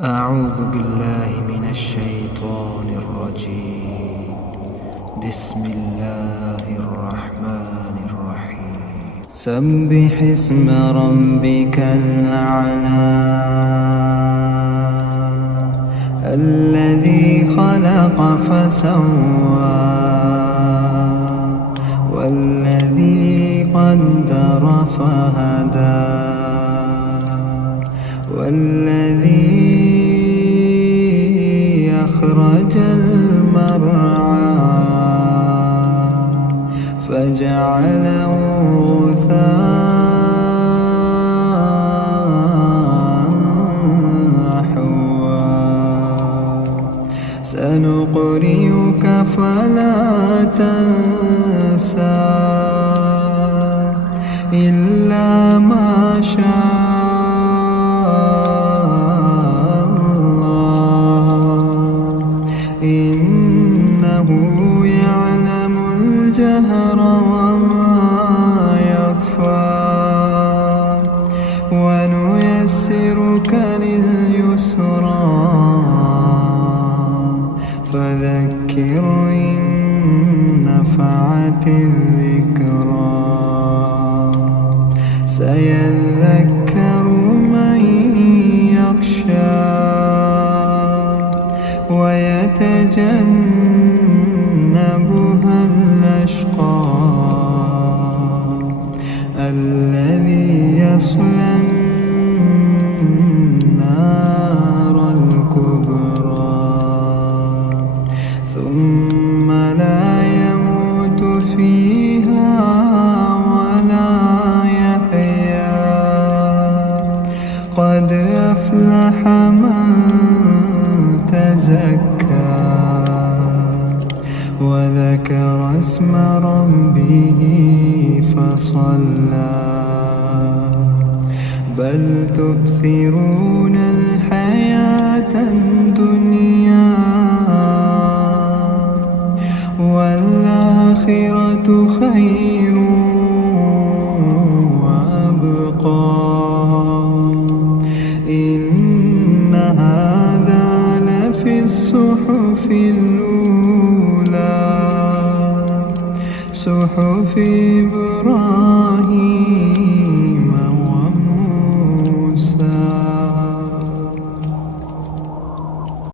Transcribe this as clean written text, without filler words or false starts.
أعوذ بالله من الشيطان الرجيم. بسم الله الرحمن الرحيم. سبح اسم ربك الأعلى الذي خلق فسوى والذي قدر فهدى والذي أخرج المرعى فجعله غثاء أحوى سنقرئك فلا تنسى إلا ما شاء إنه يعلم الجهر وما يخفى ونيسرك لليسرى فذكر إن نفعت الذكرى سيذكر من يخشى ويتجنبها الأشقى الذي يصلى النار الكبرى ثم لا يموت فيها ولا يحيا قد أفلح من تزكى وذكر اسم ربه فصلى بل تؤثرون الحياة الدنيا والآخرة خير وأبقى إن هذا لفي الصحف الأولى صحف إبراهيم